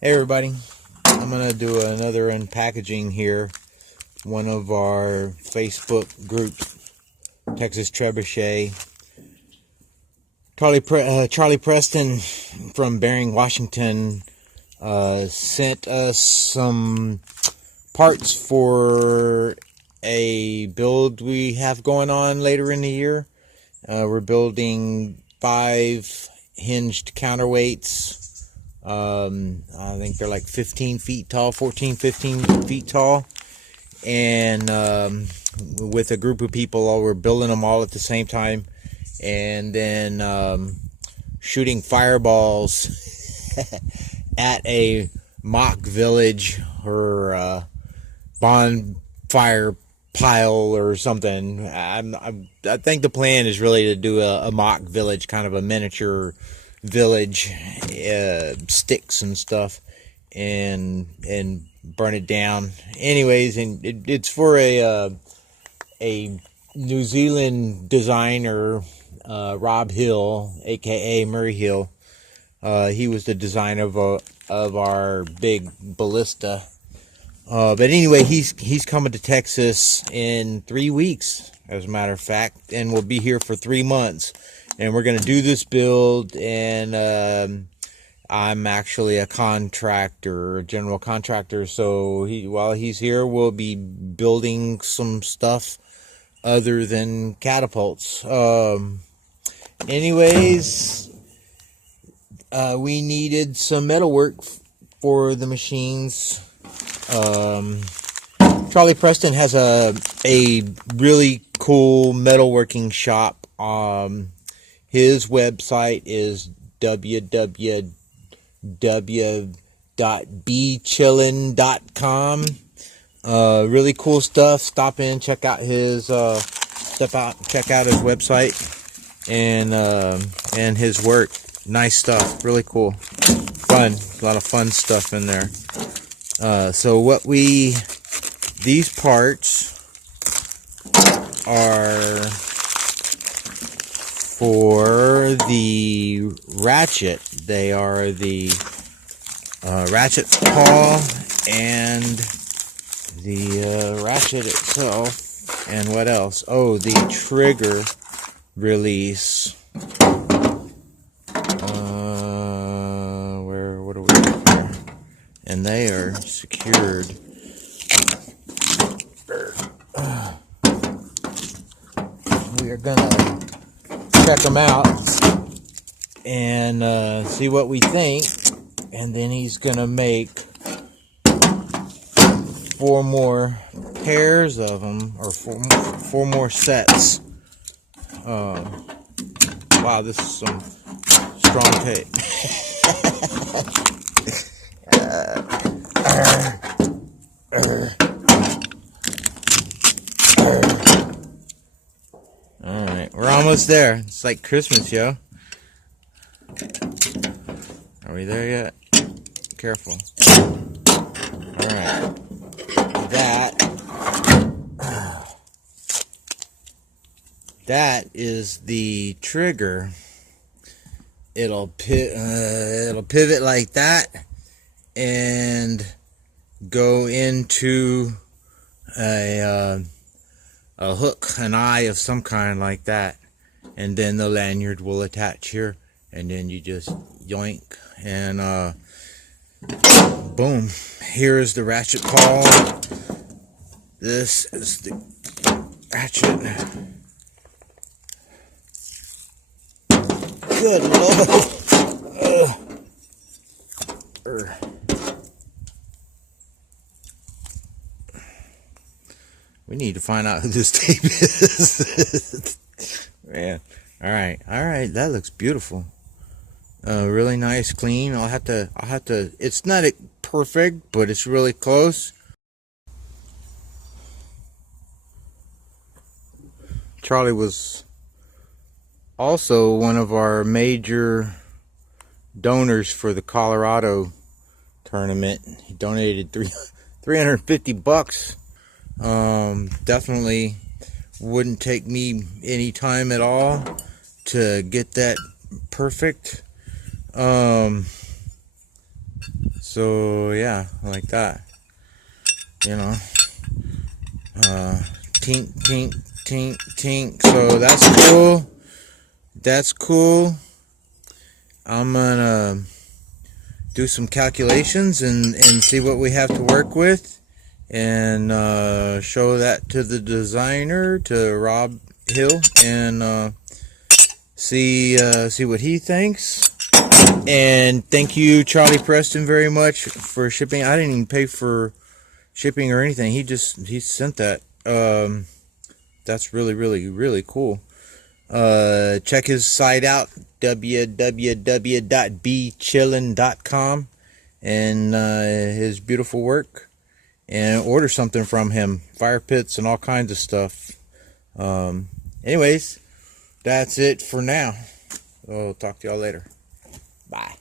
Hey everybody, I'm going to do another unpackaging here. One of our Facebook groups, Texas Trebuchet. Charlie Preston from Bering, Washington sent us some parts for a build we have going on later in the year. We're building 5 hinged counterweights. I think they're like 15 feet tall, 15 feet tall. And with a group of people, we're building them all at the same time. And then shooting fireballs at a mock village or bonfire pile or something. I think the plan is really to do a mock village, kind of a miniature village, sticks and stuff, and burn it down. Anyways, and it's for a New Zealand designer, Rob Hill, aka Murray Hill. He was the designer of our big ballista. But anyway, he's coming to Texas in 3 weeks, as a matter of fact, and we'll be here for 3 months. And we're going to do this build, and I'm actually a contractor, a general contractor. So while he's here, we'll be building some stuff other than catapults. Anyways, we needed some metalwork for the machines. Charlie Preston has a really cool metalworking shop. His website is www.bchillin.com. Really cool stuff. Stop in, check out his website and his work. Nice stuff, really cool, fun. A lot of fun stuff in there. So these parts are for the ratchet. They are the ratchet pawl and the ratchet itself. And what else? Oh, the trigger release. What are we doing here? And they are secured. We are gonna check them out and see what we think, and then he's gonna make 4 more pairs of them, or four more sets. Wow, this is some strong tape. Alright, we're almost there. It's like Christmas, yo. Are we there yet? Careful. Alright. That is the trigger. It'll pivot like that and go into a hook, an eye of some kind like that, and then the lanyard will attach here, and then you just yoink and boom. Here's the ratchet pawl. This is the ratchet. Good Lord. We need to find out who this tape is. Man. Alright, that looks beautiful. Really nice, clean. I'll have to, it's not perfect, but it's really close. Charlie was also one of our major donors for the Colorado tournament. He donated $350. Definitely wouldn't take me any time at all to get that perfect. So yeah, like that, you know. Tink, tink, tink, tink. So that's cool. That's cool. I'm gonna do some calculations and see what we have to work with, and show that to the designer, to Rob Hill, and see what he thinks. And thank you, Charlie Preston, very much for shipping. I didn't even pay for shipping or anything. He sent that. That's really cool. Check his site out, www.bchillin.com, and his beautiful work, and order something from him, fire pits and all kinds of stuff. Anyways, that's it for now. I'll talk to y'all later. Bye.